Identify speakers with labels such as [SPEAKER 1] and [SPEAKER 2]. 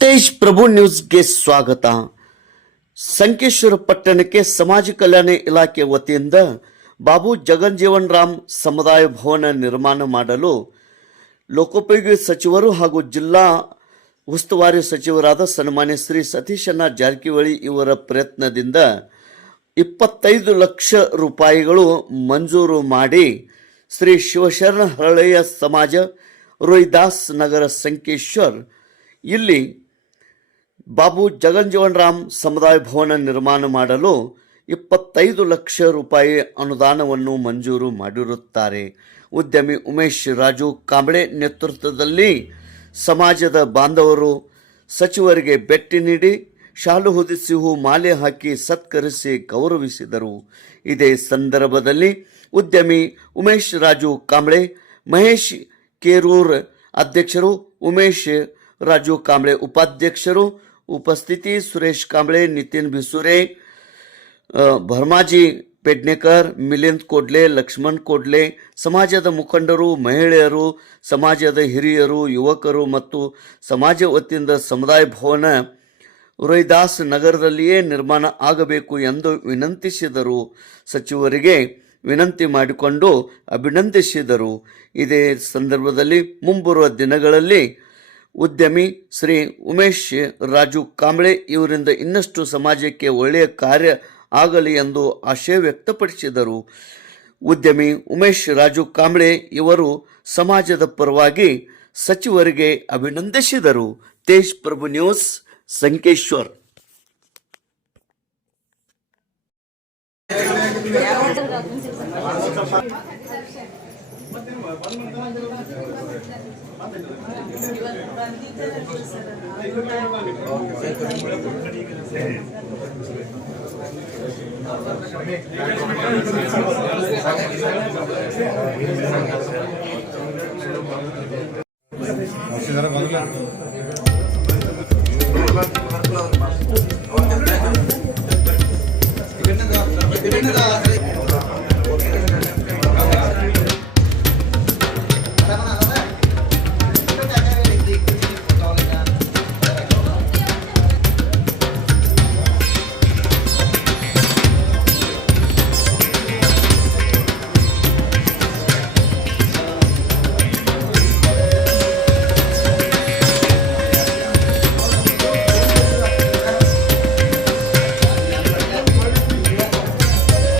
[SPEAKER 1] ತೇಜ್ ಪ್ರಭು ನ್ಯೂಸ್ಗೆ ಸ್ವಾಗತ. ಸಂಕೇಶ್ವರ ಪಟ್ಟಣಕ್ಕೆ ಸಮಾಜ ಕಲ್ಯಾಣ ಇಲಾಖೆ ವತಿಯಿಂದ ಬಾಬು ಜಗನ್ಜೀವನ್ ರಾಮ್ ಸಮುದಾಯ ಭವನ ನಿರ್ಮಾಣ ಮಾಡಲು ಲೋಕೋಪಯೋಗಿ ಸಚಿವರು ಹಾಗೂ ಜಿಲ್ಲಾ ಉಸ್ತುವಾರಿ ಸಚಿವರಾದ ಸನ್ಮಾನ್ಯ ಶ್ರೀ ಸತೀಶಣ್ಣ ಜಾರಕಿಹೊಳಿ ಇವರ ಪ್ರಯತ್ನದಿಂದ ಇಪ್ಪತ್ತೈದು ಲಕ್ಷ ರೂಪಾಯಿಗಳು ಮಂಜೂರು ಮಾಡಿ ಶ್ರೀ ಶಿವಶರಣ ಹರಳೆಯ ಸಮಾಜ, ರೋಹಿದಾಸ್ ನಗರ ಸಂಕೇಶ್ವರ್. ಇಲ್ಲಿ ಬಾಬು ಜಗನ್ಜೀವನ್ ರಾಮ್ ಸಮುದಾಯ ಭವನ ನಿರ್ಮಾಣ ಮಾಡಲು ಇಪ್ಪತ್ತೈದು ಲಕ್ಷ ರೂಪಾಯಿ ಅನುದಾನವನ್ನು ಮಂಜೂರು ಮಾಡಿರುತ್ತಾರೆ. ಉದ್ಯಮಿ ಉಮೇಶ್ ರಾಜು ಕಾಂಬಳೆ ನೇತೃತ್ವದಲ್ಲಿ ಸಮಾಜದ ಬಾಂಧವರು ಸಚಿವರಿಗೆ ಭೇಟಿ ನೀಡಿ ಶಾಲು ಹೊದಿಸಿ ಹೂ ಮಾಲೆ ಹಾಕಿ ಸತ್ಕರಿಸಿ ಗೌರವಿಸಿದರು. ಇದೇ ಸಂದರ್ಭದಲ್ಲಿ ಉದ್ಯಮಿ ಉಮೇಶ್ ರಾಜು ಕಾಂಬಳೆ, ಮಹೇಶ್ ಕೇರೂರ್ ಅಧ್ಯಕ್ಷರು, ಉಮೇಶ್ ರಾಜು ಕಾಂಬಳೆ ಉಪಾಧ್ಯಕ್ಷರು ಉಪಸ್ಥಿತಿ ಸುರೇಶ್ ಕಾಂಬಳೆ, ನಿತಿನ್ भिसुरे ಭರ್ಮಾಜಿ ಪೆಡ್ನೇಕರ್, ಮಿಲಿಂದ್ ಕೋಡ್ಲೆ, ಲಕ್ಷ್ಮಣ್ ಕೋಡ್ಲೆ, ಸಮಾಜದ ಮುಖಂಡರು, ಮಹಿಳೆಯರು, ಸಮಾಜದ ಹಿರಿಯರು, ಯುವಕರು ಮತ್ತು ಸಮಾಜ ವತಿಯಿಂದ ಸಮುದಾಯ ಭವನ ರೋಹಿದಾಸ್ ನಗರದಲ್ಲಿಯೇ ನಿರ್ಮಾಣ ಆಗಬೇಕು ಎಂದು ವಿನಂತಿಸಿದರು. ಸಚಿವರಿಗೆ ವಿನಂತಿ ಮಾಡಿಕೊಂಡು ಅಭಿನಂದಿಸಿದರು. ಇದೇ ಸಂದರ್ಭದಲ್ಲಿ ಮುಂಬರುವ ದಿನಗಳಲ್ಲಿ ಉದ್ಯಮಿ ಶ್ರೀ ಉಮೇಶ್ ರಾಜು ಕಾಂಬಳೆ ಇವರಿಂದ ಇನ್ನಷ್ಟು ಸಮಾಜಕ್ಕೆ ಒಳ್ಳೆಯ ಕಾರ್ಯ ಆಗಲಿ ಎಂದು ಆಶಯ ವ್ಯಕ್ತಪಡಿಸಿದರು. ಉದ್ಯಮಿ ಉಮೇಶ್ ರಾಜು ಕಾಂಬಳೆ ಇವರು ಸಮಾಜದ ಪರವಾಗಿ ಸಚಿವರಿಗೆ ಅಭಿನಂದಿಸಿದರು. ತೇಜ್ ಪ್ರಭು ನ್ಯೂಸ್, ಸಂಕೇಶ್ವರ್.
[SPEAKER 2] जरा बदला